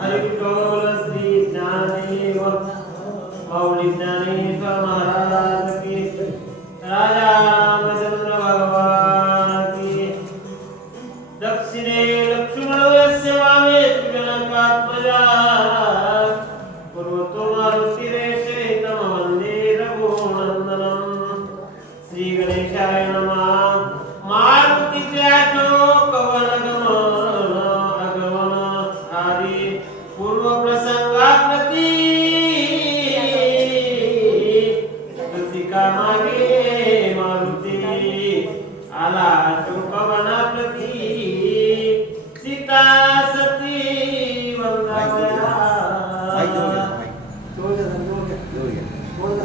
हरिडोल श्री ज्ञानेश्वर माऊली ज्ञानेश्वर महाराज की, राजा रामचंद्र भगवान की। दक्षिणे लक्ष्मण यस्य वामे जनकात्मजा, पूर्वतो मारुतिरेषे तम वन्दे रघुनन्दनम्। श्री गणेशाय नमः। मारुतीचे अशोक वन गमन हरी पूर्व प्रसंगाप्रती प्रतिका मागे मारुती आला अशोक वनाप्रती सीता सती वंदावया।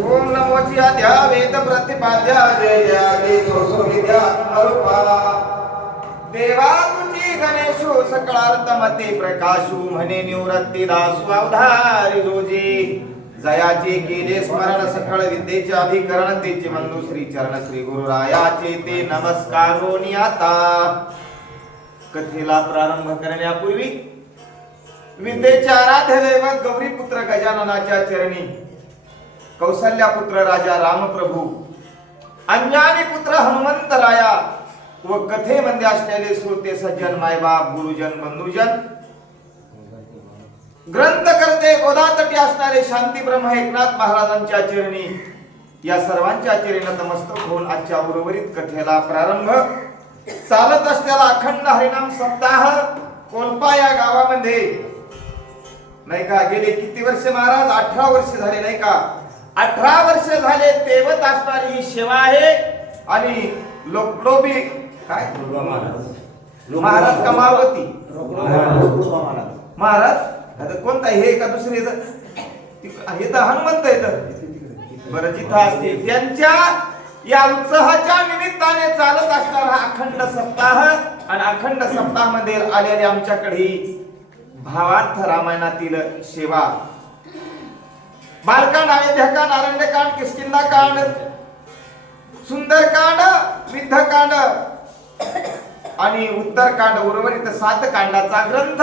ओम नमो ज्ञात्या वेद प्रतिपाद्या जय जय सोसो विद्या अरूपा। देवा तुझी गणेशो सकळार्थ मते प्रकाशू म्हणे निवृत्ती दासु अवधारी जोजी। जयाचे केले स्मरण सकळ विद्येचे अधिकरण तेचे बंधू श्री चरण श्री गुरुरायाचे ते नमस्कारोनी आता। कथेला प्रारंभ करण्यापूर्वी विद्येचे आराध्य दैवत गौरी पुत्र गजाननाच्या चरणी, कौसल्या पुत्र राजा रामप्रभू, अंजनी पुत्र हनुमंतराया व कथेमध्ये असलेले श्रोते सज्जन मायबाप गुरुजन बंधुजन, ग्रंथकर्ते गोदातटी असणारे शांती ब्रह्म एकनाथ महाराजांच्या चरणी, या सर्वांच्या चरणी नतमस्तक होऊन आजच्या उर्वरित कथेला प्रारंभ। चालत असलेला अखंड हरिनाम सप्ताह कोलपा या गावामध्ये नाही का गेले किती वर्ष महाराज? 18 वर्ष झाले नाही का? 18 वर्ष झाले तेवत असणारी ही सेवा आहे। आणि लोकलोभी काय महाराज का मारुती महाराज आता कोणता हे का दुसरे? हे तर हनुमंत आहे। बरं जिथं असते त्यांच्या या उत्साहाच्या निमित्ताने चालत असणारा अखंड सप्ताह आणि अखंड सप्ताह मध्ये आलेले आमच्याकडे भावार्थ रामायणातील सेवा, बालकांड, अयोध्याकांड, अरण्यकांड, किष्किंधाकांड, सुंदरकांड, विद्धकांड आणि उत्तरकांड उर्वरित 7 कांडाचा ग्रंथ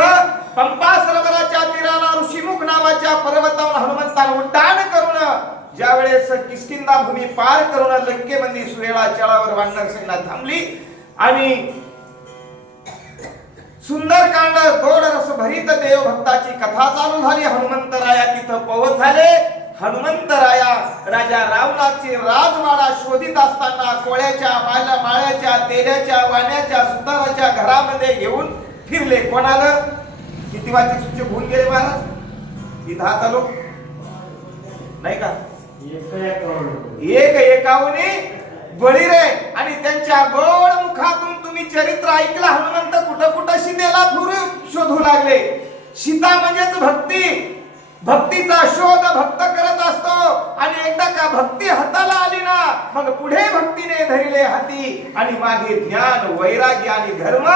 पंपा सरोवराच्या तीराला ऋषीमुख नावाच्या पर्वतावर हनुमंताने उड्डाण करून ज्या वेळेस किष्किंधा भूमी पार करून लंकेमध्ये सुरेला चळावर वानर सेना थांबली आणि सुंदरकांड गोड रस भरित देव भक्ताची कथा चालू झाली। हनुमंतराया तिथं पोहोच झाले। हनुमंतराया राजा रावणाचे राजवाडा शोधित असताना कोळ्याच्या माळ्याच्या तेल्याच्या वाण्याच्या सुताराच्या घरामध्ये घेऊन फिरले। कोणाला किती वाजता सूचक होऊन गेले महाराज? इथं आता लोक नाही का एक एकावनी बळी रे। आणि त्यांच्या गोड मुखातून तुम्ही चरित्र ऐकलं। हनुमंत कुठं कुठं सीतेला शोधू लागले। सीता म्हणजेच भक्ती, भक्तीचा शोध भक्त करत असतो। आणि एकदा का भक्ती हाताला आली ना मग पुढे भक्तीने धरिले हाती आणि मागे ज्ञान वैराग्य आणि धर्म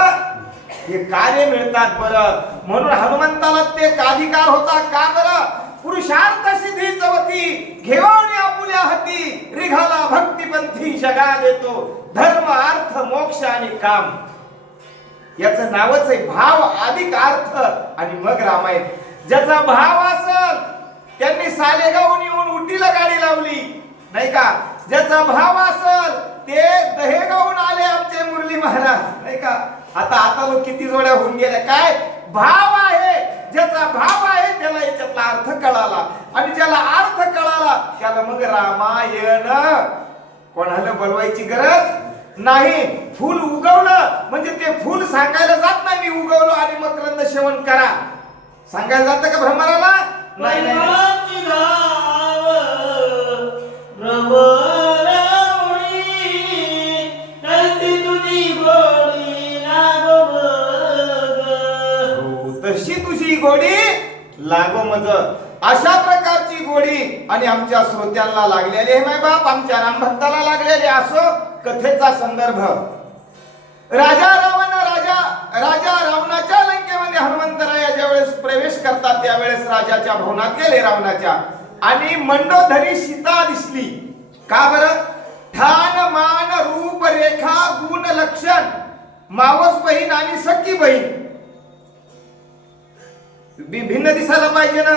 हे कार्य मिळतात। बरं म्हणून हनुमंताला ते अधिकार होता का बरं? पुरुषार्थ सिद्धी चवती घेऊन आपुल्या हाती रिघाला भक्तिपंथी जगा देतो धर्म अर्थ मोक्ष आणि काम। याचं नावच आहे भाव अधिक अर्थ आणि मग रामायण। ज्याचा भाव असल त्यांनी सालेगावून येऊन उटीला गाडी लावली नाही का? ज्याचा भाव असल ते दहेगावून आले आमचे मुरली महाराज नाही का? आता लोक किती जोड्या होऊन गेल्या। काय भाव आहे? ज्याचा भाव आहे त्याला याच्यातला अर्थ कळाला आणि ज्याला अर्थ कळाला त्याला मग रामायण कोणाला बोलवायची गरज नाही। फूल उगवलं म्हणजे ते फूल सांगायला जात नाही मी उगवलो आणि मकरंद सेवन करा सांगायला जातं का भ्रमराला? नाही तशी तुझी गोडी लागो मज। अशा प्रकारची गोडी आणि आमच्या श्रोत्यांना लागलेली आहे माय बाप, आमच्या राम भक्ताला लागलेली। असो कथेचा संदर्भ राजा रावणाच्या लंकेमध्ये हनुमंतराया ज्यावेळेस प्रवेश करतात त्यावेळेस राजाच्या भवनात गेले रावणाच्या आणि मंडोदरी सीता दिसली। का बरं? ठाण मान रूप रेखा गुण लक्षण मावस बहीण आणि सखी बहीण भिन्न दिसायला पाहिजे ना.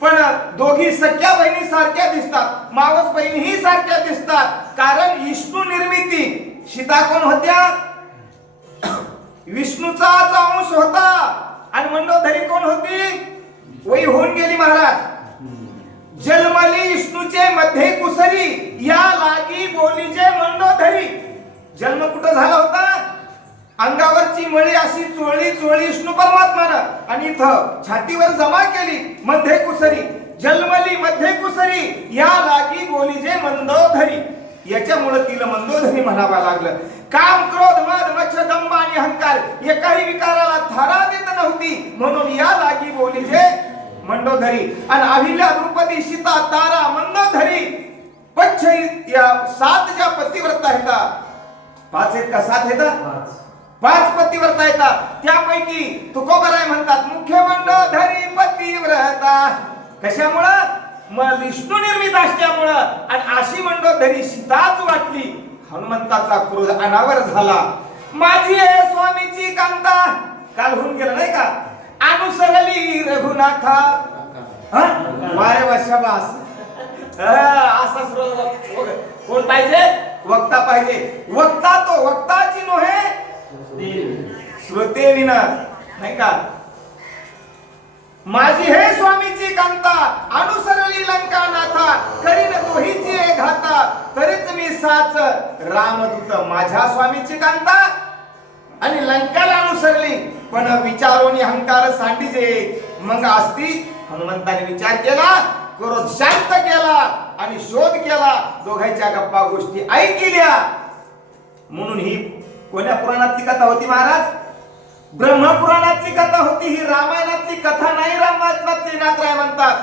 पण दोघी सख्या बहिणी सारख्या दिसतात, मावस बहिणीही सारख्या दिसतात. कारण विष्णू निर्मिती. सीता कोण होत्या? विष्णूचाच अंश होता. आणि मंडोदरी कोण होती? वही होऊन गेली महाराज. जन्मली विष्णूचे मध्ये कुसरी, या लागी बोलीचे मंडोदरी. जन्म कुठं झाला होता? अंगावरची मळी अशी चोळली चोळली विष्णू परमात्मानं, आणि इथं छातीवर जमा केली मध्ये कुसरी. जन्मली मध्ये कुसरी, या लागी बोलीचे मंदोदरी. याच्यामुळे तिला मंदोदरी म्हणावं लागलं. काम, क्रोध, मद, मच्छ, दंभ आणि अहंकार एकाही विकाराला थारा देत नव्हती, म्हणून या लागी बोलीचे मंडोदरी. आणि अहिल्या, द्रौपदी, सीता, तारा, मंदोदरी, पच्छ या 7 ज्या पतिव्रता आहेत. 5 आहेत का 7 आहेत? 5 पतिव्रता येतात. त्यापैकी तुकोबराय म्हणतात मुख्य मंडोदरी पतिव्रता. कशामुळं? मग विष्णू निर्मित असल्यामुळं. आणि अशी मंडोदरी सीताच वाटली. हनुमंताचा क्रोध अनावर झाला. माझी आहे स्वामीची कांता. काल होऊन गेलं नाही का? अनुसरली रघुनाथा. वारे वशाबास. असा कोण पाहिजे? वक्ता पाहिजे. वक्ता तो वक्ताची नोहे श्रोते विना, नाही का? माझी हे स्वामीची कांता, अनुसरली लंका नाथा. करीन तोहीची घाता, तरीच मी साच रामदूत. माझ्या स्वामीची कांता आणि लंकाला अनुसरली, पण विचारोनी अहंकार सांडीजे. मग असती हनुमंताने विचार केला, क्रोध शांत केला आणि शोध केला. दोघांच्या गप्पा गोष्टी ऐकल्या. म्हणून ही कोण्या पुराणातली कथा होती महाराज? ब्रह्मपुराणातली कथा होती. ही रामायणातली कथा नाही. रामायणातली नात्राय म्हणतात.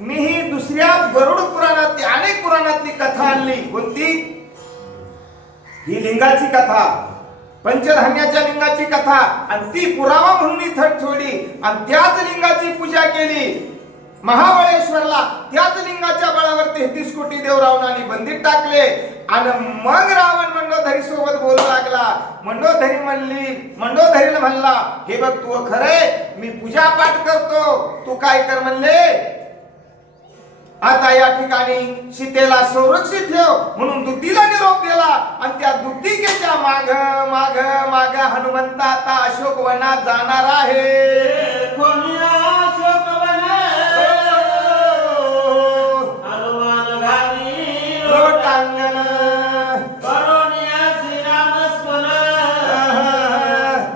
मी ही दुसऱ्या गरुड पुराणातली, अनेक पुराणातली कथा आणली. कोणती? ही लिंगाची कथा, पंचधान्याच्या लिंगाची कथा. आणि ती पुरावा म्हणून इथं ठेवली आणि त्याच लिंगाची पूजा केली. महाबळेश्वरला त्याच लिंगाच्या बळावर 33 कोटी देव रावणाने बंदीत टाकले. आणि मग रावण मंडोदरी सोबत बोलू लागला. मंडोदरीला म्हणला, हे बघ तू खरंय, मी पूजा पाठ करतो, तू काय कर म्हणले. आता या ठिकाणी सीतेला संरक्षित ठेव म्हणून दुतीला निरोप दिला. आणि त्या दुतिकेच्या माग माग माग हनुमंत आता अशोक वनात जाणार आहे. कोणी अशोक हनुमान घाली लोटांगण करोनिया श्रीराम स्मरण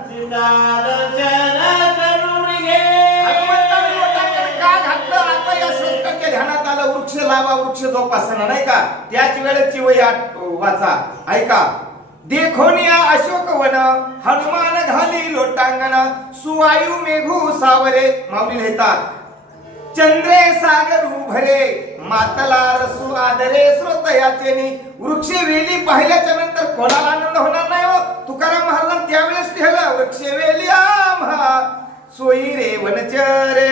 सीता दर्शन करून घे. हनुमंताने लोटांगण का घातलं? आता या श्लोकाच्या ध्यानात आलं, वृक्ष लावा वृक्ष जोपासना, नाही का? त्याच वेळेची वही वाचा, ऐका. देखोनिया अशोक वन हनुमान घाली लोटांगण, सुवायू मेघू सावरे. माऊली लिहितात, चंद्रे सागर उभरे, मातला रसू आदरे श्रोतयाचेनी. वृक्ष वेली पाहिल्याच्या नंतर कोणाला आनंद होणार नाही हो? तुकाराम महाराज त्यावेळेस लिहिलं, वृक्ष वेली आम्हा सोयी रे वनचरे,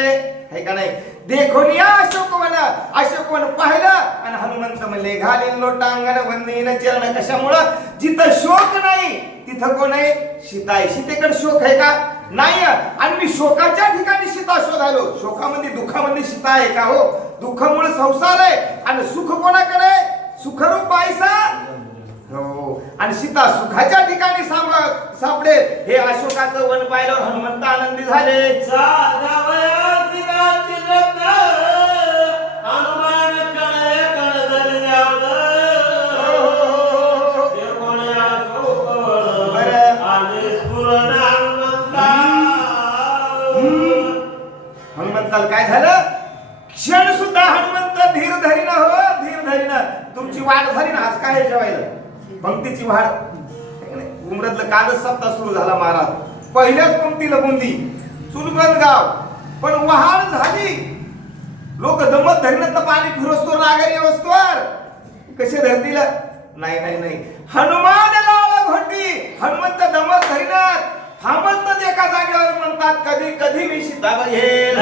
है का नाही? देखोनिया अशोकवन, अशोकवन पाहिलं आणि हनुमंत म्हणले घालीन लोटांगण वंदीन चरण. कशामुळं? जिथं शोक नाही तिथं कोण आहे? सीता आहे. सीतेकडे शोक आहे का? नाही. आणि मी शोकाच्या ठिकाणी सीता शोधालो. शोकामध्ये दुःखामध्ये सीता आहे का हो? दुःखामुळे संसार आहे आणि सुख कोणाकडे? सुखरूप आईसा हो. आणि सीता सुखाच्या ठिकाणी सापडेल. हे अशोकाचं वन पाहिल्यावर हनुमंत आनंदी झाले. हनुमान कळे कळदल जावलं हनुमंताला काय झालं? क्षण सुद्धा हनुमंत धीर धरीन हो, धीर धरीन. तुमची वाढ झाली ना आज काय जेवायला? पंक्तीची वाढ. उमरतलं कालच सप्ताह सुरू झाला महाराज. पहिल्याच पंक्तीला बुंदी चुलबंद गाव, पण वहाड झाली. लोक दमत धरीन तर पाणी फिरवतो नागरी वस्तूवर. कसे धरतील? नाही नाही नाही. हनुमान लाल घोटी. हनुमंत दमत धरीनात थांबत नाही एका जागेवर. म्हणतात कधी कधी मी सीता बघेल.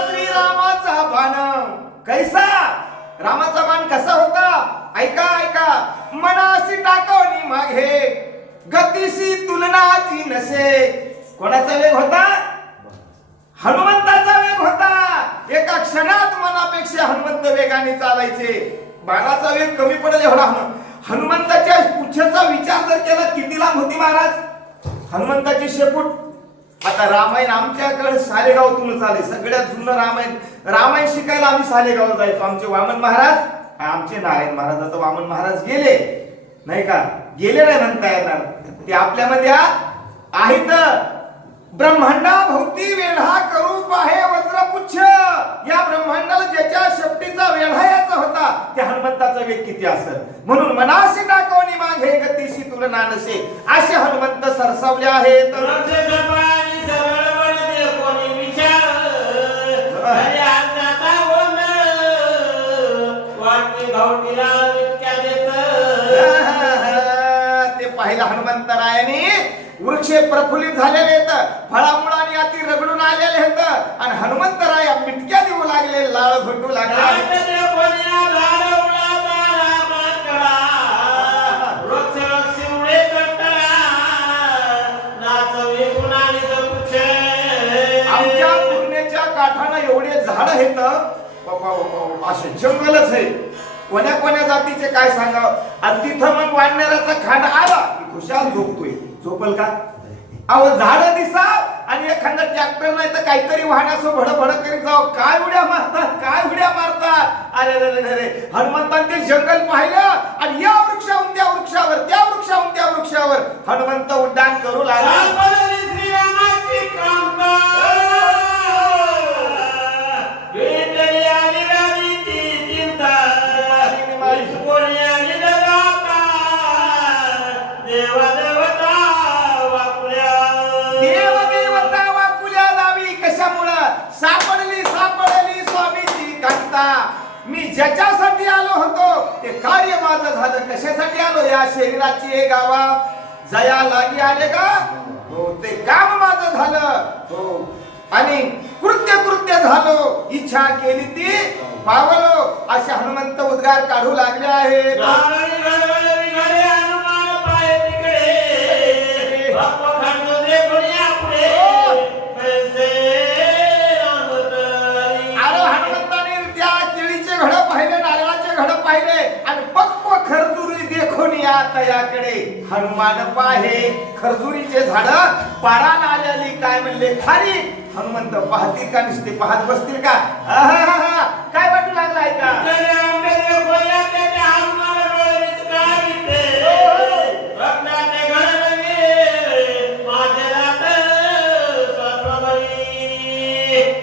श्रीरामाचा बाण कैसा रामाचा बाण कसा होता ऐका ऐका मनासी टाकवणी मागे गतीशी तुलनाची नसे कोणाचा वेग होता हनुमंताचा वेग होता एका क्षणात मनापेक्षा हनुमंत वेगाने चालायचे बाणाचा वेग कमी पडेल एवढा हनुमंताच्या पुच्छेचा विचार जर केला किती लांब होती महाराज हनुमंताची शेपूट आता रामायण आमच्याकडे सालेगावतूनच आले सगळ्यात जुनं रामायण शिकायला आम्ही सालेगावला जायचो आमचे वामन महाराज आमचे नारायण महाराज आता वामन महाराज गेले नाही का गेले नाही म्हणता येणार ते आपल्यामध्ये आहेत ब्रह्मांडा भोवती वेढा करू पाहे वज्रपुच्छ या ब्रह्मांडाला ज्याच्या शेपटीचा वेढा याचा होता त्या हनुमंताचा वेग किती असेल म्हणून मनाशी टाकवणी मागे गतीशी तुलना नसे असे हनुमंत सरसावले आहेत ते पाहिलं हनुमंतरायाने वृक्ष प्रफुल्लित झालेले आहेत फळामुळाने अति रगडून आलेले आहेत आणि हनुमंतराया मिटक्या देऊ लागले लाळ घोटू लागले आमच्या पूर्णेच्या काठाला एवढे झाड आहेत असे जंगलच आहे कोण्या कोण्या जातीचे काय सांगावं आणि तिथं मग वाढणाऱ्याचा खांड आला की खुशाल झोपतोय झोपल का अहो झाड दिसा आणि एखादा ट्रॅक्टर नाही तर काहीतरी वाहनासो भडभड करीत जाव काय उड्या मारतात अरे रे हनुमंतांनी ते जंगल पाहिलं आणि या वृक्षाहून त्या वृक्षावर त्या वृक्षाहून त्या वृक्षावर हनुमंत उड्डाण करू लागला सापडली स्वामीची कांता मी ज्याच्यासाठी आलो होतो ते कार्य माझं झालं कशासाठी आलो या शरीराची गावा जया लागी आले का हो ते काम माझं झालं हो आणि कृत्य झालो इच्छा केली ती पावलो असे हनुमंत उद्गार काढू लागले आहेत याकडे हनुमान पाहे खरजुरीचे झाड पाराला आलेली काय म्हणले खाली हनुमंत पाहतील का नुसते पाहत बसतील का काय वाटू लागला आहे का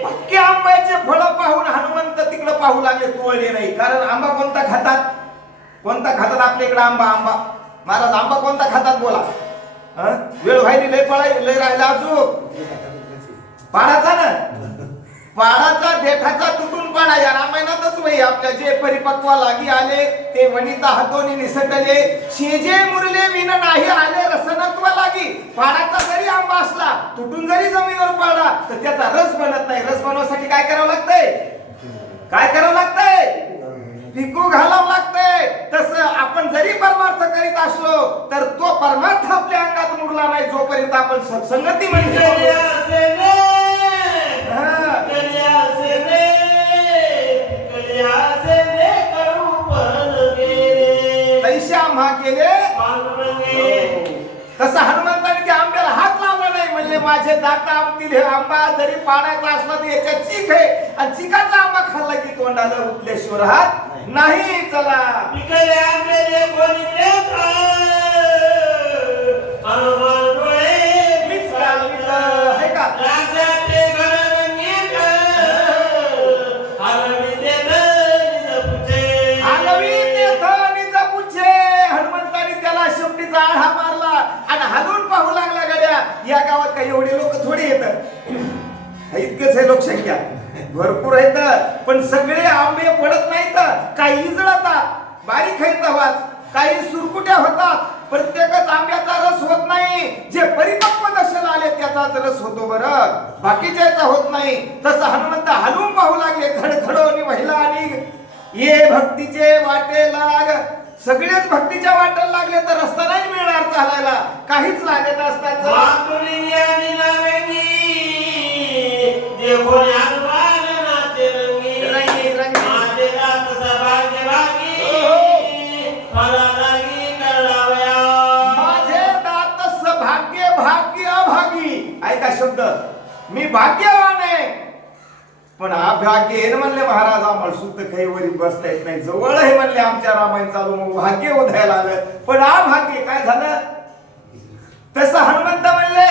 पक्के आंब्याचे फळ पाहून हनुमंत तिकडे पाहू लागले तोळले नाही कारण आंबा कोणता खातात आपल्या इकडे आंबा महाराज आंबा कोणता खातात बोला वेळ व्हायली लय राहिला अजून पाडाचा ना पाडाचा देठाचा तुटून पाडा या रामायणातच वही आपल्या जे परिपक्वा लागी आले ते वनिता हातोनी निसटले शेजे मुरले विन नाही आले रसनत्व लागी पाडाचा जरी आंबा असला तुटून जरी जमिनीवर पडला तर त्याचा रस बनत नाही रस बनवण्यासाठी काय करावं लागतंय पिकू घालावं लागतंय तसं आपण जरी परमार्थ करीत असलो तर तो परमार्थ आपल्या अंगात मुरला नाही जोपर्यंत आपण सत्संगती म्हणजे तैशा आम्हा केले तसं हनुमंताने त्या आंब्याला हात लावला नाही म्हणजे माझे दात आंबतील हे आंबा जरी पाडायचा असला तर याच्या चीक आहे आणि चिकाचा आंबा खाल्ला की तोंडाला उठल्याशिवाय राहत नाही चला हनुमंताने त्याला शेपटीचा आढा मारला आणि हलून पाहू लागला गड्या या गावात काही एवढे लोक थोडी येतात इतकेच आहे लोकसंख्या भरपूर आहेत पण सगळे आंबे पडत नाहीत काही इजळतात बारीक आहेत आवाज काही सुरकुट्या होतात प्रत्येकच आंब्याचा रस होत नाही जे परिपक्व दशेला आले त्याचाच रस होतो बरं बाकीच्याचा होत नाही तसं हनुमंत हलून पाहू लागले झडझडवणी महिला आणि ये भक्तीचे वाटे लाग. सगळेच भक्तीच्या वाटेला लागले तर रस्ता नाही मिळणार चालायला, काहीच लागत असतात. मातुरी आणि नावेनी जे कोणी हनुमान नाचे रंगी रंगी रंगी माझे रात सभाग्य भागी मला लागी करावया. माझे दात सभाग्य भाग्य अभागी. ऐका शब्द, मी भाग्यवान आहे पण अभाग्य आहे ना म्हणले महाराज. आम्हाला शुद्ध काही वरी बसता येत नाही, जवळ आहे म्हणले आमच्या रामायण चालू, मग भाग्य उदयाला आलं पण अभाग्य काय झालं. तसं हनुमंत म्हणले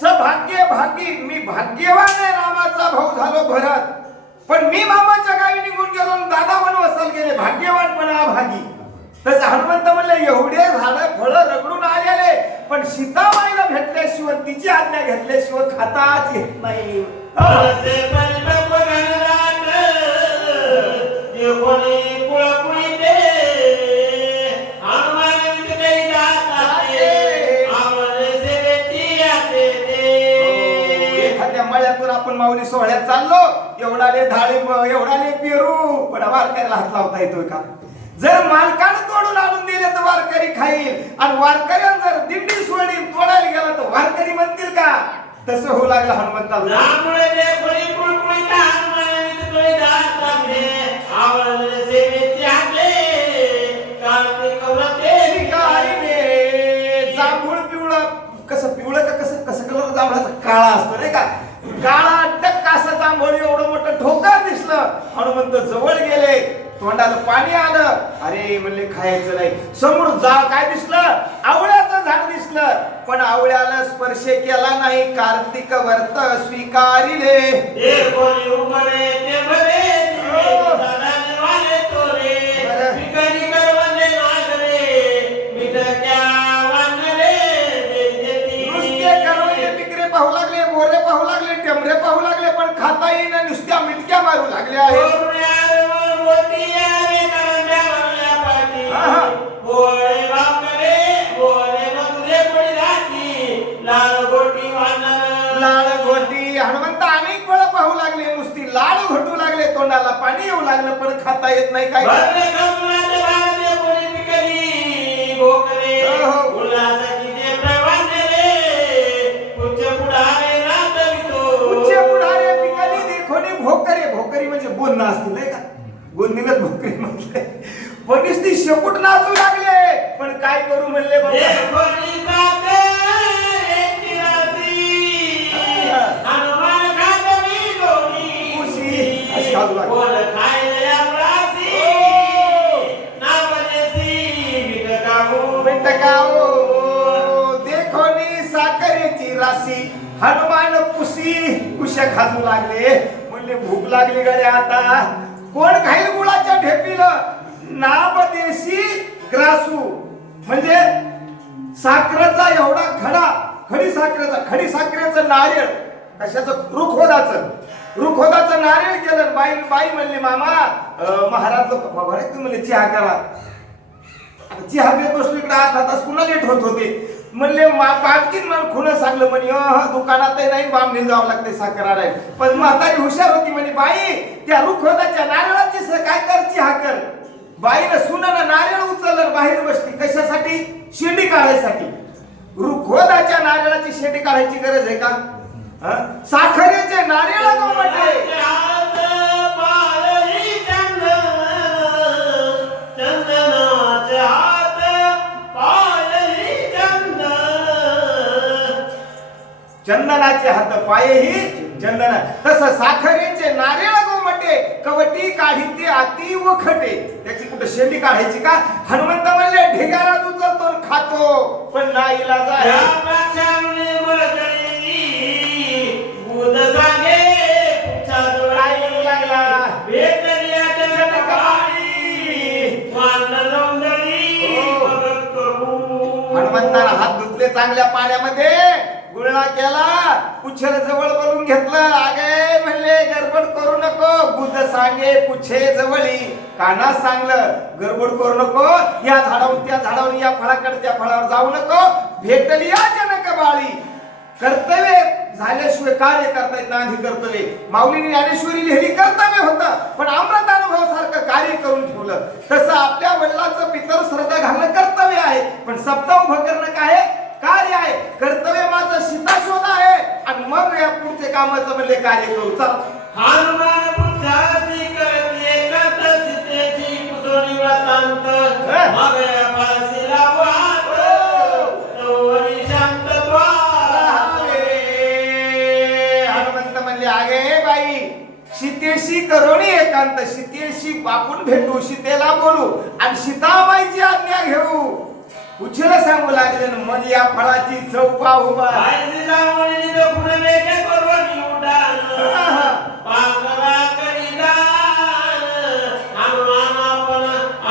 सभाग्य भागी, मी भाग्यवान आहे, रामाचा भाऊ झालो भरत, पण मी मामाच्या गावी निघून गेलो आणि दादा वनवासाला गेले, भाग्यवान पण अभागी. तसं हनुमंत म्हणले एवढे झाडं फळं रगडून आलेले पण सीताबाईला भेटल्याशिवाय तिची आज्ञा घेतल्याशिवाय खाताच येत नाही. असे परिपक्व घनदाट जे कोणी पुळपुळी ते हनुमान विजयी दाताते आवडे सेवेची आते ते. एखाद्या मळ्यातून आपण माऊली सोहळ्यात चाललो, एवढाले डाळिंब एवढाले पेरू, पण वारकऱ्याला हात लावता येतोय का. जर मालकानं तोडून आणून दिले तर वारकरी खाईल, आणि वारकऱ्यानं जर दिंडी सोडली तोडायला गेला तर वारकरी म्हणतील का. तसं होऊ लागलं हनुमंताला. त्यामुळे ते कोणी पुळपुळी त्या हनुमान विजयी दाताते आवडे सेवेची आते कार्तिक व्रते शिकारीने जांभूळ पिवळं, कसं पिवळं का कसं कसं कलर जांभळाचा काळा असतो नाही का, काळा टक्क असं जांभूळ एवढं मोठं ठोकर दिसलं. हनुमंत जवळ गेले, तोंडाला पाणी आलं, अरे म्हणले खायचं नाही. समोर जा काय दिसलं, आवळ्याचं झाड दिसलं, पण आवळ्याला स्पर्श केला नाही. कार्तिक व्रत स्वीकारिले. ते कोणी उमरे ते भरे सदाने वाले तोरे विकरी करवंदे नागरे मिटक्या वानरे देती. नुसते करवंदे पिकरे पाहू लागले, बोरे पाहू लागले, टेंबरे पाहू लागले, पण खाता येईना, नुसत्या मिटक्या मारू लागले आहेत. बोळे भाकरे बोळे मधुरे कोणी राहती लाल गोटी वानर. लाळ घोटी. हनुमंत अनेक वेळा पाहू लागले, नुसती लाळ घोटू लागले, तोंडाला पाणी येऊ लागलं, पण खाता येत नाही. काय भरले कमलाचे भांडे कोणी पिकली भोकरे उल्हासाची जे प्रवाने रे उच्च पुढारे रातवितो. उच्च पुढारे पिकली देखोनी भोकरे. भोकरी म्हणजे बोलणं असतील नाही का, गोंदीगत भोकरी म्हटले, पण नुसती शेपूट नाचू लागले. पण काय करू म्हणले बाबा. कोणी जाते एकी रात्री हनुमान खातमी गोडी उशी अशी खाऊ लागले. बोल खायला आपलासी नावलेसी विटकाऊ बेटकाओ देखोनी साखरेची राशी. हनुमान कुशी कुशा खाजू लागले. म्हणले भूक लागली गड्या आता, कोण खाईल गुळाच्या ढेपीला. नाबदेशी ग्रासू म्हणजे साखरेचा एवढा खडा, खडी साखरेचं नारळ, कशाचं, रुखोदाचं नारळ केलं. बाई म्हणली मामा महाराज म्हणले चहा करा. चहा घेत बसलो इकडे 8 तास पुन्हा लेट होत होते. म्हणले बालकीन मला खुणं सांगलं म्हणे दुकानात नाही बांबणीला जावं लागते साखर आणायला. पण म्हातारी हुशार होती म्हणे बाई त्या रुखोदाच्या नारळाची काय कर चहा कर. बाईनं सुनानं नारळ उचललं, बाहेर बसली. कशासाठी, शेंडी काढायसाठी. रुखोदाच्या नारळाची शेंडी काढायची गरज आहे का. साखरेचे नारळ गोमटे चंदनाचे हात पायही चंदन. तसं साखरेचे नारळ गोमटे कवटी काढी ते अति वखटे. त्याची कुठे शेंडी काढायची का. हनुमंत म्हणले ढिगारा उचलतो खातो, पण नाही इलाज आहे. हनुमंतानं हात धुतले चांगल्या पाण्यामध्ये, गुळणा केला, पुच्छेला जवळ बोलून घेतलं. आगे म्हणले गडबड करू नको, बुध सांगे पुच्छे जवळी. कानात सांगलं गडबड करू नको, या झाडावर त्या झाडावर, या फळाकडे त्या फळावर जाऊ नको. भेटली या जनक बाळी. कर्तव्य झाल्याशिवाय कार्य करता येत नाही. कर्तव्य माऊलीने ज्ञानेश्वरी लिहिली कर्तव्य होतं, पण अमृतानुभव सारखं कार्य करून तसं आपल्या वडिलांचं पितर श्रद्धा घालणं कर्तव्य आहे, पण सप्ताह उभं करणं काय आहे? कार्य आहे. कर्तव्य माझं सीताशोध आहे आणि मग या पुढचे कामाचं म्हणले कार्य करू. चल हनुमान बुद्धाची करते कथ सीतेची कुसोनी वृत्तांत मग या फाशीला वाट नवरी शांत द्वार. हनुमंत म्हणले आगे बाई, सीतेशी करोनी एकांत, सीतेशी आपण भेटू, सीतेला बोलू आणि सीताबाईची आज्ञा घेऊ. उचल सांगू लागले मग या फळाची चव पाहू. आईची जावळी तो पुढे वेगे करवटी उडान पांगरा करीदान हनुमान आपण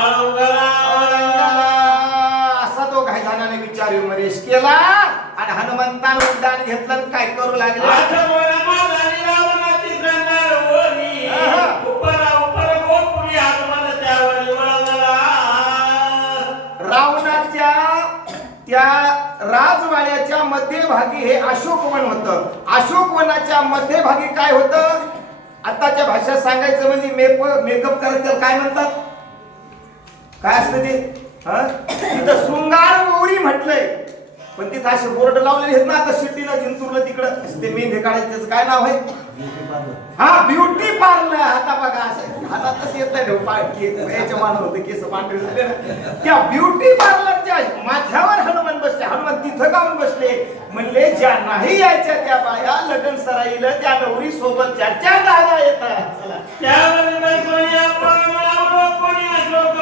अळंगला. असा तो घायझानाने विचार विमर्श केला आणि हनुमंतानं उड्डाण घेतलं आणि काय करू लागले. आता बोला माझारी रावणाची संदार ओरी उपरा उपर गोपुरी हनुमान त्यावरी वळगला. रावणाच्या त्या राजवाड्याच्या मध्यभागी हे अशोकवन होतं. अशोकवनाच्या मध्यभागी काय होतं? आताच्या भाषेत सांगायचं म्हणजे मेकअप करायचं त्याला काय म्हणतात? काय असतं ते? तिथं शृंगार ओरी म्हटलंय, पण तिथं असे बोर्ड लावलेले आहेत ना. आता शिट्टीला जिंतूरला तिकडं ते मेंढे काढायचं, त्याचं काय नाव आहे? हा, ब्युटी पार्लर. आता बघा असं हातातच येत नाही याच्या मान होते केस पांढरे झाले ना. त्या ब्युटी पार्लरच्या माझ्यावर हनुमान बसले. हनुमान तिथं जाऊन बसले. म्हणले ज्या नाही यायच्या त्या बाया लग्न सराईला त्या नवरी सोबत ज्याच्या दादा येतात त्यावरी बसवणी आपण कोणी अशोक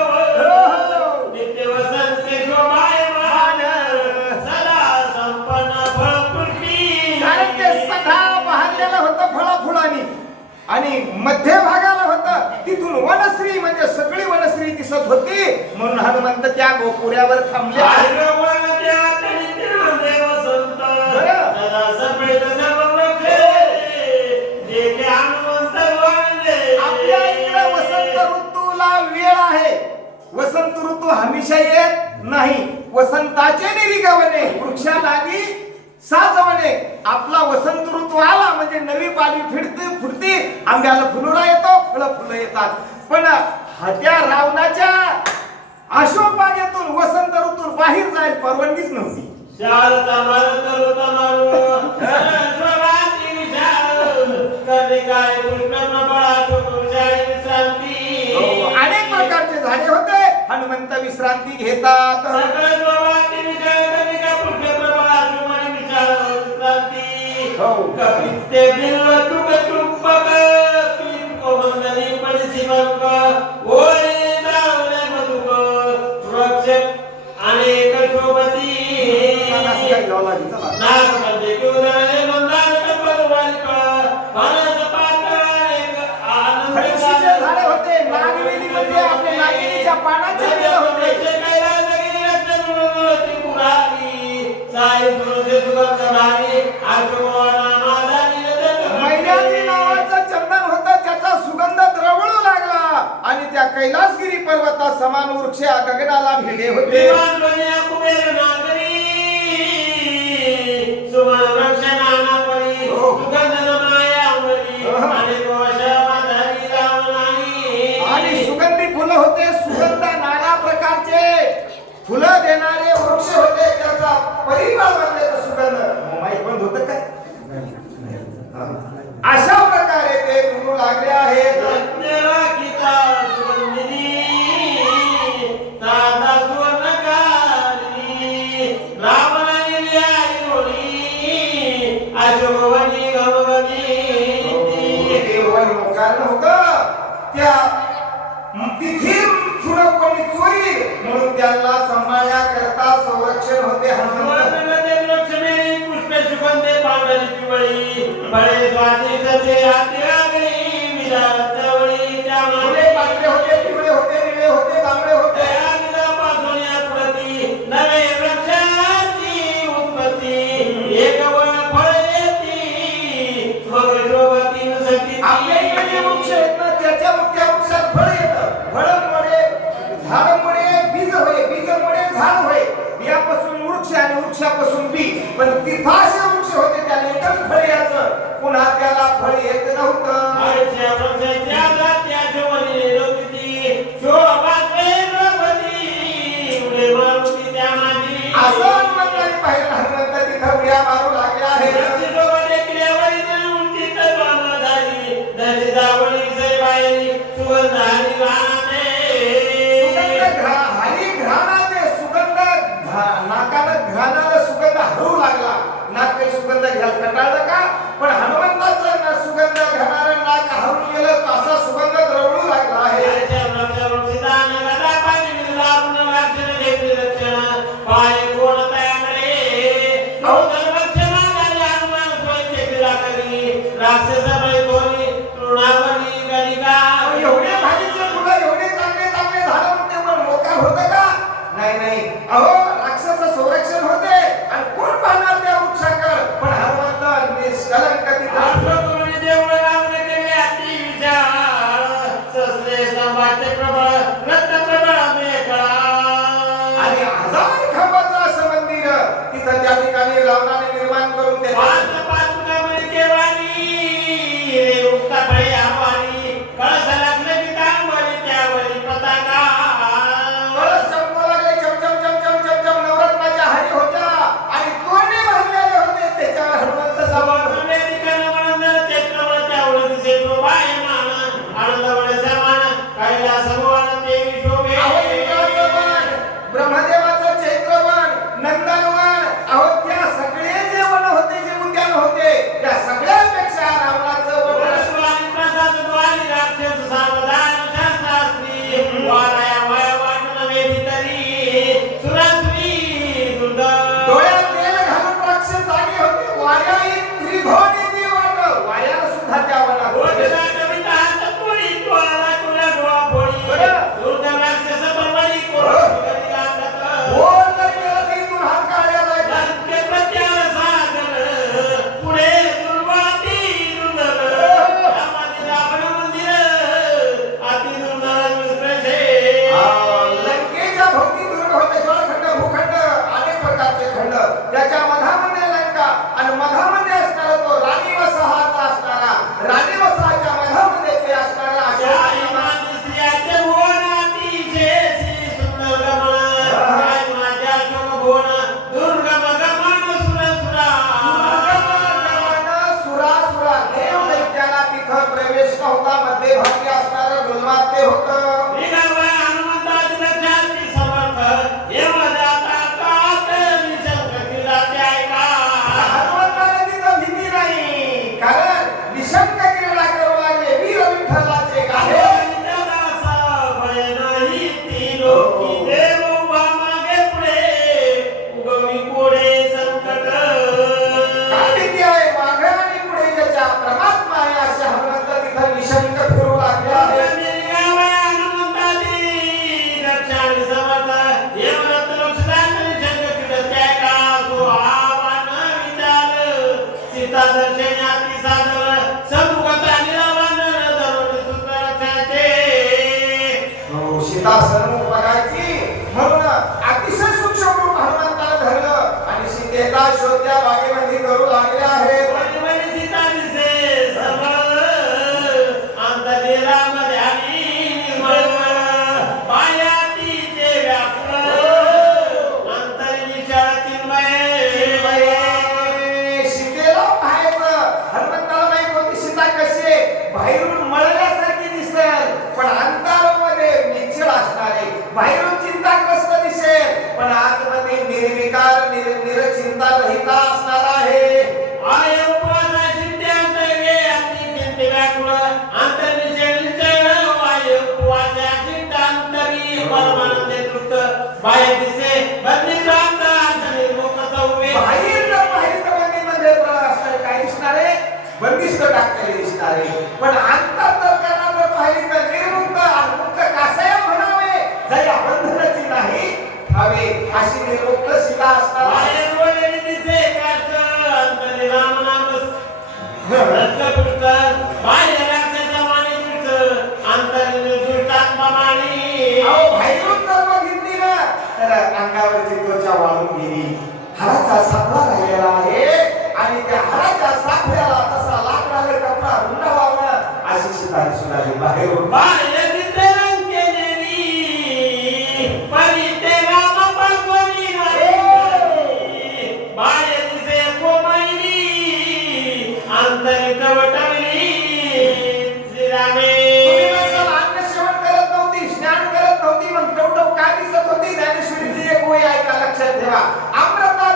नित्य वसंत शोभायमान सदा संपन्न फळपुष्टी. कारण ते सदा बहरलेलं होतं फळाफुलांनी आणि मध्यभागाला होतं तिथून वनश्री म्हणजे सगळी वनश्री दिसत होती. म्हणून हनुमंत त्या गोपुऱ्यावर थांबले. आपल्या इकडे वसंत ऋतूला वेळ आहे. वसंत ऋतू हमेशा येत नाही. वसंताचे निरीगवणे वृक्षालागी साजवणे. आपला वसंत ऋतू आला म्हणजे नवी पाली फुटते, आंब्याला फुलोरा येतो, फुलं येतात. पण त्या रावणाच्या अशोकबागेतून वसंत ऋतू बाहेर जायला परवानगीच नव्हती. अनेक प्रकारचे झाडे होते. हनुमंत विश्रांती घेतात. अनेक शोभती झाडे होते. नागवेली म्हणजे आपल्या नागिनीच्या पानाचे वेल होते. मैनादी नावाचं चंदन होतं, त्याचा सुगंध द्रवळू लागला आणि त्या कैलासगिरी पर्वता समान वृक्ष गगनाला भिडले होते. आणि सुगंधी फुलं होते. सुगंध नाना प्रकारचे फुलं देणारे वृक्ष होते. त्याचा परिमळ बनलेला सुगंध माहीत बंद होतं काय? अशा प्रकारे ते म्हणू लागले आहेत. त्या तिथे पुढं कोणी चोरी म्हणून त्यांना सांभाळण्याकरता संरक्षण होते. पांढरे होते, पिवळे होते, निळे होते, तांबडे होते. आपल्या इकडे जे वृक्ष आहेत ना त्या वृक्षात फळ येतं. फळामुळे झाडामुळे बीज होय, बीजामुळे झाड होय. बियापासून वृक्ष आणि वृक्षापासून बी. पण तिथं असे वृक्ष होते त्याला एकच फळ यायचं, पुन्हा त्याला फळ येत नव्हतं. घ्राणाला सुगंध हरू लागला. नाक काही सुगंध घ्यायला कंटाळलं का? पण हनुमंताचं ना सुगंध घेणारं नाक हरून गेलं, असा सुगंध द्रवळू लागला आहे. एवढे भाजीचे फुलं एवढे चांगले चांगले झालं म्हणते, पण मोकार होतं का? नाही नाही. अहो राक्षस संरक्षण होते आणि कोण पाहणार त्या वृक्षाकडे? पण हनुमंत निष्कलंक तिथं आणि हजार खांबाचं असं मंदिर तिथं त्या ठिकाणी रावणाने निर्माण करून त्याच्या कळस चमकू लागले. चमचम चमचम चमचम नवरत्नाच्या हारी होत्या आणि तोरणे बांधलेले होते. त्याच्यावर हनुमंत जवळ ब्रह्मदेवाचं चैत्रवन, नंदनवन, अहो त्या सगळे जे वन होते, जे उद्यान होते, त्या सगळ्यापेक्षा रावणाचं वन डोळ्यात तेल घालून राक्षस जागे होते. वाऱ्या त्रिभुवनी ती वाट, वाऱ्याला सुद्धा त्या वनात बोल जर केलं तर इथून हात काढल्या जायचा. लंकेच्या भोवती दुर्ग होते. जलखंड, भूखंड, अनेक प्रकारचे खंड. त्याच्या मधामध्ये लंका आणि मधामध्ये असणारा तो राणीवसाहाचा असणारा, राणीवसाहाच्या मधामध्ये ते असणारा अशा सुरासुरा देव दैत्याला तिथं प्रवेश नव्हता. मध्यभागी असणारं गुलमात ते होतं. हनुमंताला तिथं भीती नाही, कारण निशंक क्रीडा करू लागले वीर विठ्ठलाचे गाहे. काय भीती आहे? मागे आणि पुढे ज्याच्या परमात्मा आहे असे हनुमंत तिथं निशंक फिरू लागले आहेत. सीता सन्मुख बघायची म्हणून अतिशय सूक्ष्म रूप हनुमंताला धरलं आणि सीतेचा शोध त्या बागेमध्ये करू लागले आहेत. सीतेला पाहायचं. हनुमंताला माहित होती सीता कशी आहे. बाहेरून मळल्यासारखी दिसेल, पण अंतरामध्ये निश्चळ असणार आहे. बाहेरून चिंताग्रस्त दिसेल, पण आतमध्ये निर्विकार निरचिंता रहिता असणार आहे. बंदिस्त टाकलेले दिसणार आहे, पण अंतर्करणात जर पाहिली तर निर्मुक्त आणि मुक्त कासया म्हणावे, जया बंधनाची नाही हवे अशी निर्मुक्त सीता असणार आहे. बाहेरून जर बघितली ना तर अंगावरची त्वचा वाळून गेली. हाराचा सापळा राहिलेला आहे आणि त्या हाराच्या सापळ्याला तसा लाकडाला कपडा रुंदावावं अशी सीता दिसून आली. बाहेरून लक्षात ठेवा, अमृता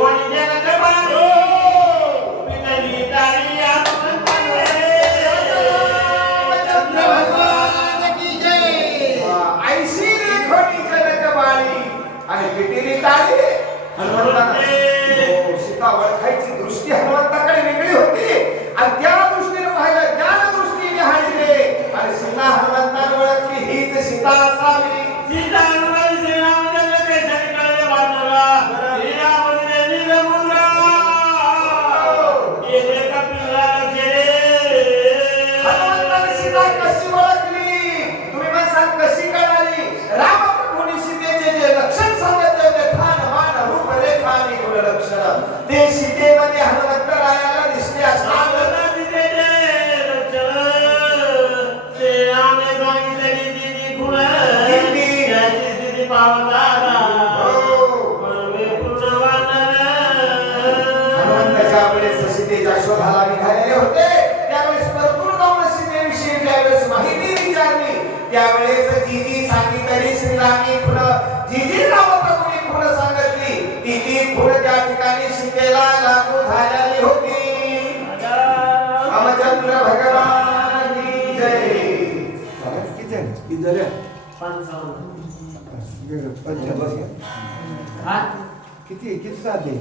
कोणी जगत बाळी पिकली तारी आत्मंतरे रामचंद्र भगवान की जय. ऐशी देखोनी जनक बाळी आणि पिटिली टाळी हनुमंताने सीता ओळखायची दृष्टी हनुमंताकडे वेगळी होती आणि त्या दृष्टीने पाहिलं ज्ञान दृष्टीने हाणले आणि सीता हनुमंताने ओळखली हीच सीता असावी. सीता हनुमान श्रीरामचंद्र कैसाठी कळले बांधला श्रीरामने नीलमुद्रा केले कपिला हनुमंताने सीता कशी ओळखली तुम्ही म्हणसाल कशी कळाली. रामप्रभूंनी सीतेचे जे लक्षण सांगितले होते ठाण मान रूप रेखा आणि गुणलक्षण ते सीतेमध्ये हनुमंतरायाला दिसले असणार. हनुमंताच्या वेळेस सीतेच्या शोधाला निघालेले होते त्यावेळेस भरपूर जाऊन सीतेविषयी ज्यावेळेस माहिती विचारली त्यावेळेस जी जी सांगितली श्रीरामी खुण जी जी रामप्रभूंनी खुण सांगितली ती ती खुण त्या ठिकाणी सीतेला लागू झालेली होती. रामचंद्र भगवान की जय. किती झाल्या? किती साधे?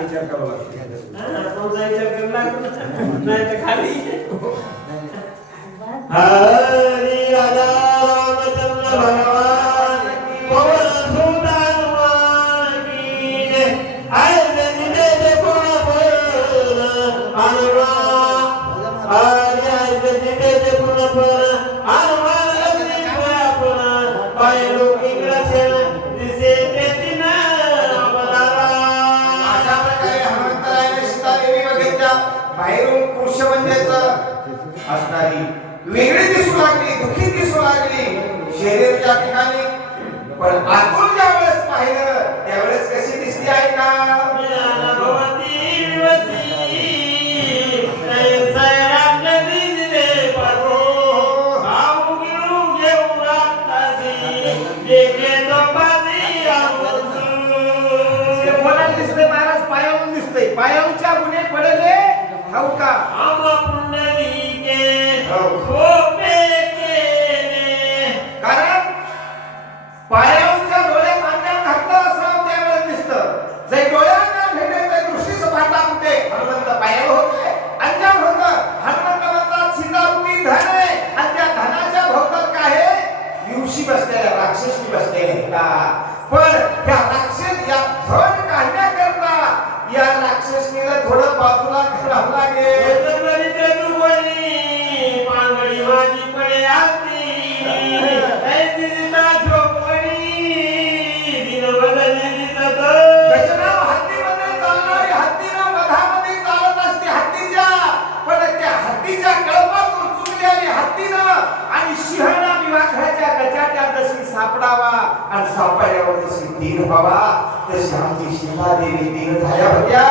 विचार करावा हरी राजा रामचंद्र भगवान पवन सुत हनुमान की जय. आयले निजे कोण पर हनुमान हरी आयले निजे कोण पर हनुमान रत्नी आपण पायलो इंग्रसेन दिसे तेतिन अवतारा. अशा प्रकारे हनुमंतरायाने सीता देवी बघितल्या बाहेरून पुरुष म्हणजेच असणारी वेगळी दिसू लागली दुःखी दिसू लागली शरीरच्या ठिकाणी पण आतून ज्यावेळेस पाहिलं त्यावेळेस कशी दिसली आहे का. भगवती विवसी सैराम दिले पाठो खाऊ गिळू घेऊ रातासी देखे तो बाजी ते कोणाला दिसतंय महाराज पायावरून दिसतंय पायावरच्या गुन्हे पडले ठाऊ का. आम्हा पुंडलिके हो. सोपे केले कारण पायावरच्या डोळ्यात अंजन घातलं असं त्यावेळेस दिसतं जे डोळ्यांना भेटेल ते दृष्टीच पाहता होते हनुमंत पायावर होते अंजन होतं. हनुमंत म्हणतात सीतारूपी धन आहे आणि त्या धनाच्या भोवतात काय आहे दिवशी बसलेल्या राक्षसी बसलेल्या पण या राक्षस या धन काढण्याकरता या राक्षसनीला थोडं बाजूला करावं लागेल. पांगडी माझी पडे असती गजराव हत्तीमध्ये चालणारी हत्तीनं मधामध्ये चालत असते हत्तीच्या पण त्या हत्तीच्या कळपातून चुकलेली हत्तीनं आणि सिंहानं विवाहाच्या गजाच्या जशी सापडावा आणि सापडल्यावर जशी दीन व्हावा तशी आमची सीता देवी दीन झाल्या होत्या.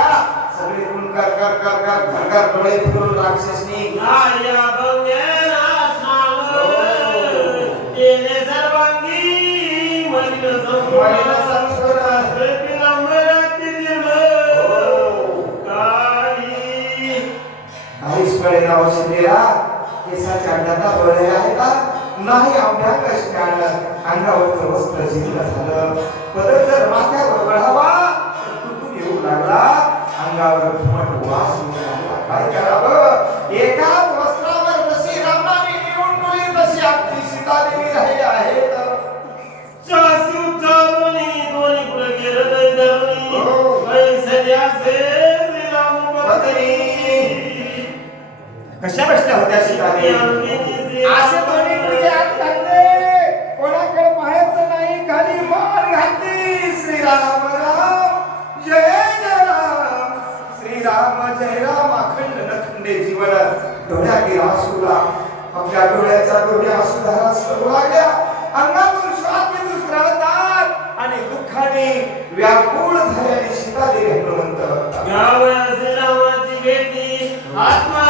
सगळे गुण कर कर कर कर घर घर डोळे फिरून राक्षसनी आया बंगेला सांग केले सर्वांगी मलिन संस्कार काहीच कळेना औषधीला केसाच्या अंडाचा डोळे आहे का नाही अवघ्या कष्टानं अंगावरचं वस्त्र शिरलं झालं पदर जर माथ्यावर गळावा तुटून येऊ लागला अंगावर घुमट वास येऊ लागला. काय करावं एकाच वस्त्रावर जशी रामाने निवडून ठेवली तशी आपली सीता देवी राहिली आहेत. सासू चालवली दोन्ही पुढे गेलं धरणी पैसे द्यासे कशा बसल्या होत्या सीता देवी असे दोन्ही पुढे हात घातले कोणाकडे पाहायचं नाही खाली मान घातली. श्रीराम राम जय जय राम श्रीराम जय राम अखंड नखंडे जीवन डोळ्यातील आसूला आपल्या डोळ्याचा डोळे आसूधारा सरू लागल्या अंगातून श्वास बिंदू स्रवतात आणि दुःखाने व्याकुळ झालेली सीता देवी हनुमंत श्रीरामाची भेटी आत्मा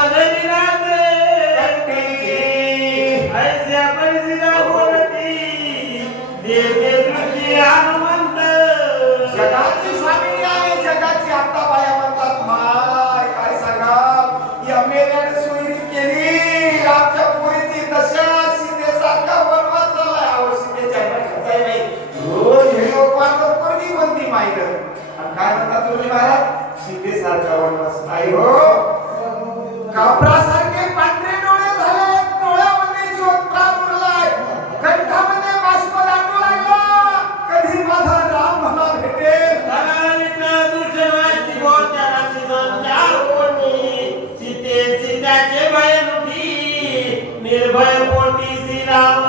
निर्भय पोटी श्रीराम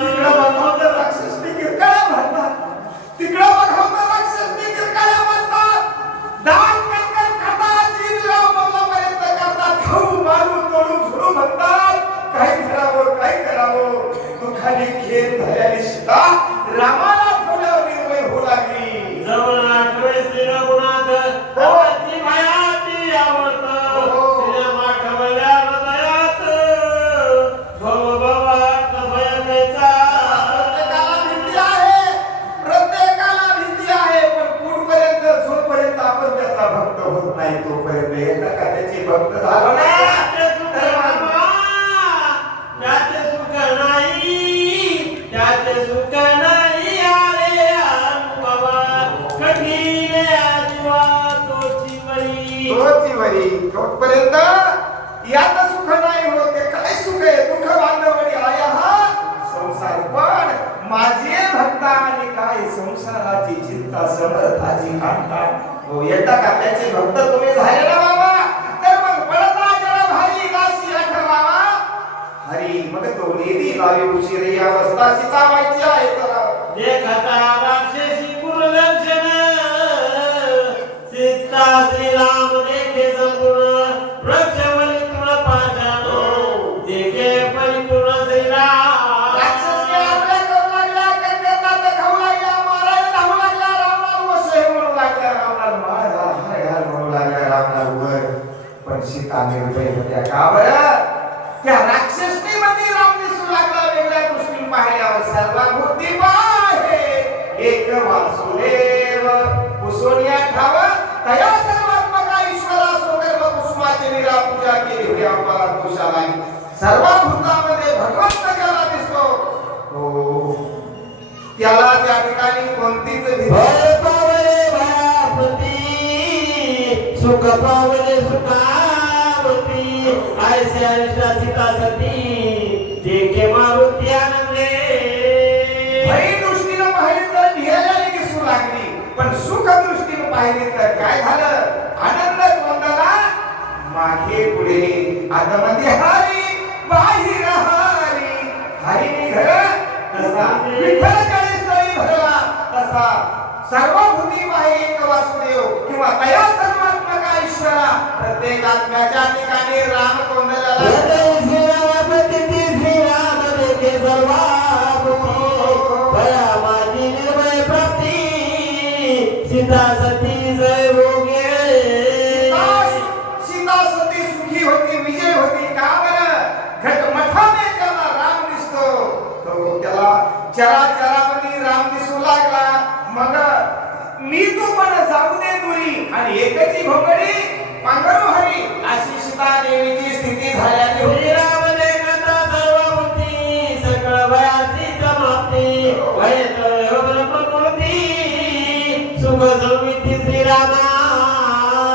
तिकडं बघावं तर राक्षसनी किरकाळ्या म्हणतात. तिकडं बघावं तर राक्षसनी किरकाळ्या म्हणतात. दात काकर खातात, जीभ लावण्यापर्यंत करतात. खाऊ मारू तोडू झुडू म्हणतात. काय करावं काय करावं. दुःखाने खेळ झाल्याने सीता रामाला ठेवल्यावर निर्भय होऊ लागली. जवळ आठवे श्री रघुनाथ भगवती मायाती आवडत श्रीराम आठवल्या हृदयात भव भवात भय कैचा. प्रत्येकाला भीती आहे, प्रत्येकाला भीती आहे, पण कुठपर्यंत जोपर्यंत आपण त्याचा भक्त होत नाही तोपर्यंत एकदा का त्याची भक्त झालो ना त्याचे सुख नाही त्याचे सुख नाही आले अनुभवा कठीण आजीवा तोची बळी. तोची वरी तोपर्यंत यात सुख नाही होते. काय सुख आहे दुःख बांधवडी आया हा संसार. पण माझे भक्ता आणि काय संसाराची चिंता समर्थाची कांता. हो एकदा का त्याचे भक्त तुम्ही झाले ना बाबा तर मग पडता जरा भारी दासी आठवावा हरी. मग तो नेदी लावी उशिरी अवस्था शिकावायची आहे जरा. देखता राक्षसी कुलदर्शन सीता श्रीराम देखे संपूर्ण वृक्षवली तुळ पाषाण देखे परिपूर्ण श्रीराम. राक्षस के आपल्या करू लागला, कंटाळतात, खाऊ लागला, मारायला धावू लागला, रावणाला वसई म्हणू लागला, रावणाला माळ घाल, हार घाल म्हणू लागला, रावणाला वर. पण सीता निर्भय होत्या. का बरं? त्या राक्षसनी मध्ये राम दिसू लागला. वेगळ्या दृष्टीने पाहिल्यावर सर्वभूती पाहे एक वासुदेव कुसोनिया ठाव तया सर्वात्मका ईश्वरा सोगर्भ कुसुमाची नीरा पूजा केली होती अपारा दोषाला. सर्वभूतामध्ये भगवंत ज्याला दिसतो हो त्याला त्या ठिकाणी कोणतीच भीती भय पावले भयापती सुख पावले सुखावती ऐसे अनिष्टा सीता सती देखे मारुती आनंदे. भय दृष्टीनं पाहिली तर ढियाला दिसू लागली, पण सुख दृष्टीनं पाहिली तर काय झालं. आनंद कोंडाला मागे पुढे आतमध्ये हारी बाहेर हारी. हारी निघळ तसा विठ्ठल गणेशही भरला तसा सर्वभूती पाहे एक वासुदेव किंवा तया सर्वात्मका ईश्वरा. प्रत्येक आत्म्याच्या ठिकाणी राम कोंडल्याला श्रीराम देखे सर्वाभूती भया माझी निर्भय प्राप्ती सीता सती जय भोगे. सीता सती सुखी होती, विजय होती. का बरं? घटमठाने त्याला राम दिसतो. तो त्याला चराचरामध्ये राम दिसू लागला. मग मी तू पण जाऊ दे दुरी आणि एकची घोंगडी पांघरू हरी अशी सीता देवीची स्थिती झाल्याने होती. श्रीराम देखता सर्वभूती सकळ भयाची समाप्ती भय तळयोगल प्रकृती सुख सौमिती श्रीरामा.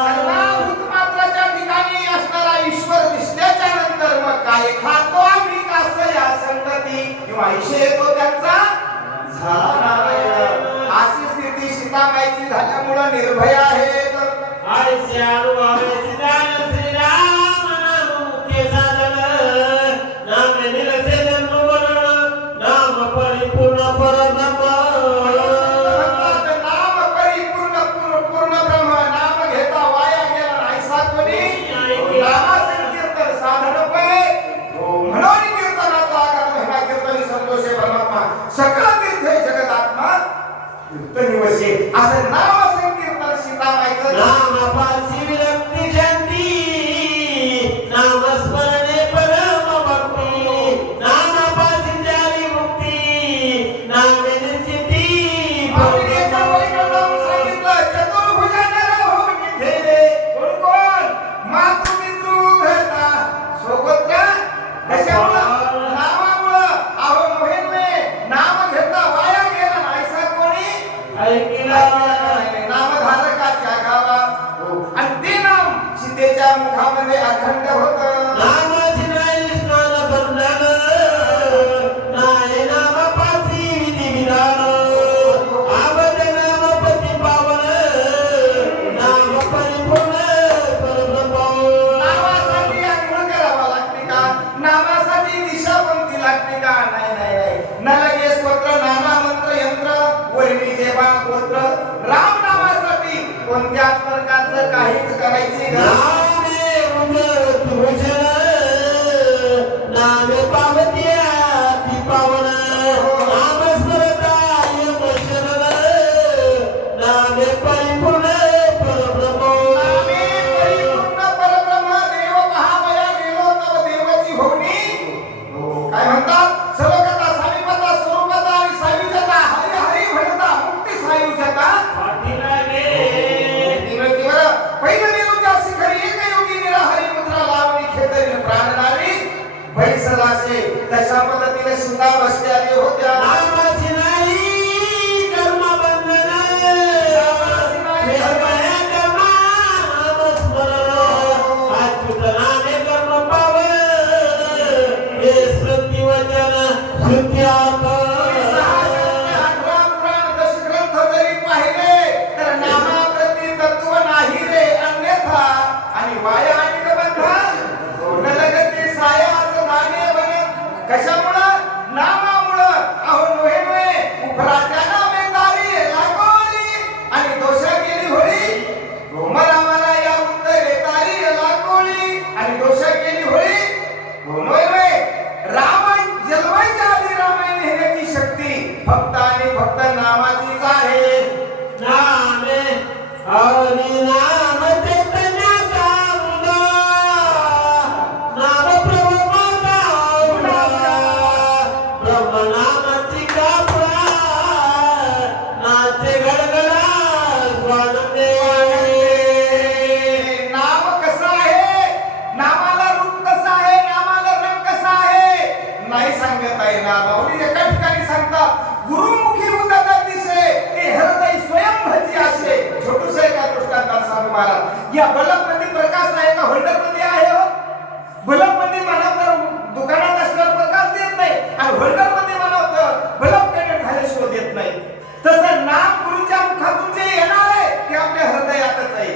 सर्वभूत मात्राच्या ठिकाणी असणारा ईश्वर दिसल्याच्या नंतर मग काय खातो आम्ही कसं या संगती किंवा ईशे येतो त्यांचा झाला नारायण. अशी स्थिती सीताबाईची झाल्यामुळं निर्भय आहेत. आयसे अनुभवे सिद्धान श्रीराम नाम मुख्य साधन नाम निरसे जन्म वरण नाम परिपूर्ण परब्रह्म. नाम परिपूर्ण पूर्ण ब्रह्म. नाम घेता वाया गेला नाहीसा कोणी. नामाचे कीर्तन साधन पै म्हणून कीर्तनाचा आकार महिमा कीर्तनी संतोषे नाहीच करायची ग. नामे उजळत भूषण, नामे पावत्या ती पावन, नाम स्मरता यम शरण, नामे परिपूर्ण परब्रह्म. नामे परिपूर्ण परब्रह्म देव महामया गेलो तव देवची होणी. काय म्हणतात? सर्वगता समीपता स्वरूपता आणि सायुज्यता हरी हरी म्हणता मुक्ती सायुज्यता. पाठीमागे निवृत्तीवर पहिलं देवच्या शिखरी एक योगी निराहरी मुद्रा लावणी खेतरी प्राणनारी बैसलासे तशा पद्धतीने सुद्धा बसले आले होत्या. नामाची नाही कर्मबंधन, निर्भया कर्म नामस्मरण, अच्युत नामे कर्म पावन, हे स्मृती वचन श्रुती आपण. 18 पुराण दशग्रंथ जरी पाहिले तर नामाप्रती तत्व नाही रे अन्यथा. आणि वाया आणि बंधन नलगती साया असं नामे बन. कशामुळं? नामामुळं. अहो नोहे नोहे उपराच्या नामे दारी लागोली आणि दोषा केली होळी रोमरामाला या उत्तरे तारी लागोली आणि दोषा केली होळी. नोहे नोहे राम जन्माच्या आधी रामायण लिहिण्याची शक्ती फक्त आणि फक्त नामाचीच आहे. नामे हरी नाम चैतन्याचा मुदा, नाम ब्रह्माचा मुदा, ब्रह्म नामाची कापडा, नाचे गडगडा स्वानंदे. नाम कसं आहे? नामाला रूप कसं आहे? नामाला रंग कसा आहे? नाही सांगता येणार. माऊली एका ठिकाणी सांगतात गुरुमुखी उदक दिसे ते हृदय स्वयंभजी असे. छोटूस एका दृष्टांतात स्वामी महाराज या बल्बमध्ये प्रकाश आहे का होल्डरमध्ये आहे हो? बल्बमध्ये म्हणावं तर दुकानात असल्यावर प्रकाश देत नाही आणि होल्डरमध्ये म्हणावं तर बल्ब कनेक्ट झाल्याशिवाय देत नाही. तसं नाम गुरुच्या मुखातून जे येणार आहे ते आपल्या हृदयातच आहे.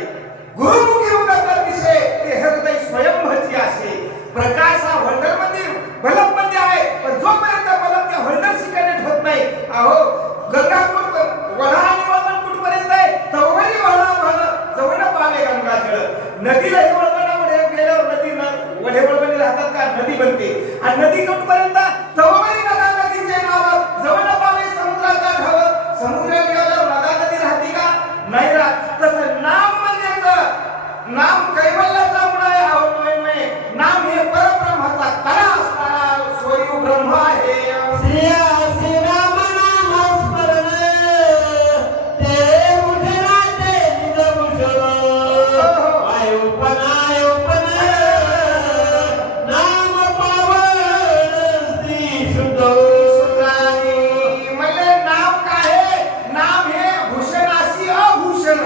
गुरुमुखी उदक दिसे ते हृदय स्वयंभजी असे. प्रकाश हा होल्डरमध्ये बल्बमध्ये आहे पण जोपर्यंत बल्ब त्या होल्डरशी कनेक्ट होत नाही. अहो गंगापूर वढा आणि वळवण कुठपर्यंत आहे? तवरी वळा वळ जवळ पावे गंगाजळ. नदीला हे वळवणामध्ये गेल्यावर नदीनं वढे वळवणी राहतात का? नदी बनते. आणि नदी कुठपर्यंत? तवरी नदा नदीचे नाव जवळ पावे समुद्राचा ढाव. समुद्रात गेल्यावर नदा नदी राहते का? नाही राहत. तसं नाम म्हणजेच नाम कैवल्याचा गुण आहे. अहो नोहे नाम हे परब्रह्माचा कला असताना स्वयं ब्रह्म आहे. श्रिया श्रीराम नाम स्मरण, ते उठराते निजभूषण, आयुपन आयुपन, नाम पावन श्री शुद्ध. म्हणजे नाम काय आहे? नाम हे भूषणाशी अभूषण.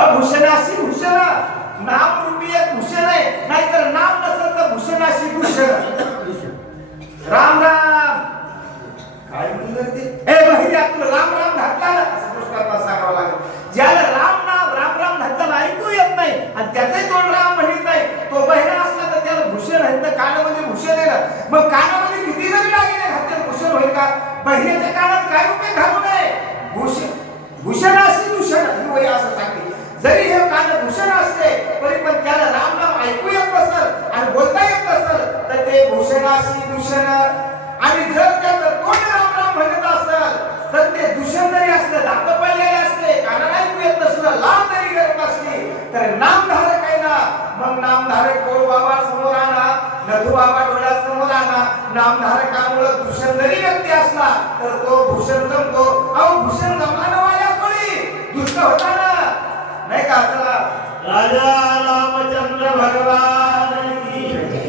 अभूषणाशी भूषण. नाम रूपी एक भूषण आहे. नाहीतर नाम नसेल तर भूषणाशी भूषण. राम राम काय म्हणलं ते? ए बहिऱ्या तुला राम राम घातला ना असं दृष्टांतात सांगावं लागेल. ज्याला राम राम घातला ऐकू येत नाही आणि त्याचाही तोंड राम म्हणत नाही तो बहिरा असला तर त्याला भूषण आहे तर कानामध्ये भूषण आहे ना. मग कानामध्ये किती जरी दागिने घातले भूषण होईल का? बहिऱ्याच्या कानात काय उपयोग घालू नये. भूषणाशी भूषण ही वय असं सांगते. जरी हे कान भूषण असते तरी पण त्याला राम नाम ऐकू येत नसल आणि बोलता येत नसल तर ते भूषणाशी दूषण. आणि जर त्याचं तोंड राम राम म्हणत असेल तर ते दूषण जरी असलं दात पडलेले असते कानाला ऐकू येत नसलं लांब जरी करत असली तर नामधारक आहे ना. मग नामधारक कोळ बाबा समोर आणा, नथू बाबा डोळ्यासमोर आणा. नामधारकामुळे दूषण जरी व्यक्ती असला तर तो भूषण जमतो. अहो भूषण जमला वाया कोणी दुष्ट होता ना नाही का? चला राजा रामचंद्र भगवान की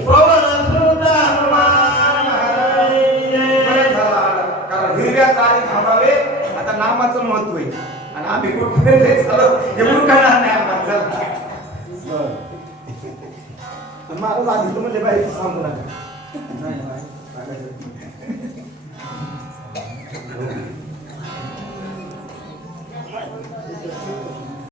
पवन सुत हनुमान बरं झालं. कारण हिरव्या चारी थांबावे आता नामाचं महत्व आहे आणि आम्ही कुठपर्यंत झालो हे मुलगा नाही आम्हाला. महाराज आधी तर म्हणजे बाहेर सांगू नका. नाही, नाही, सांगायचं.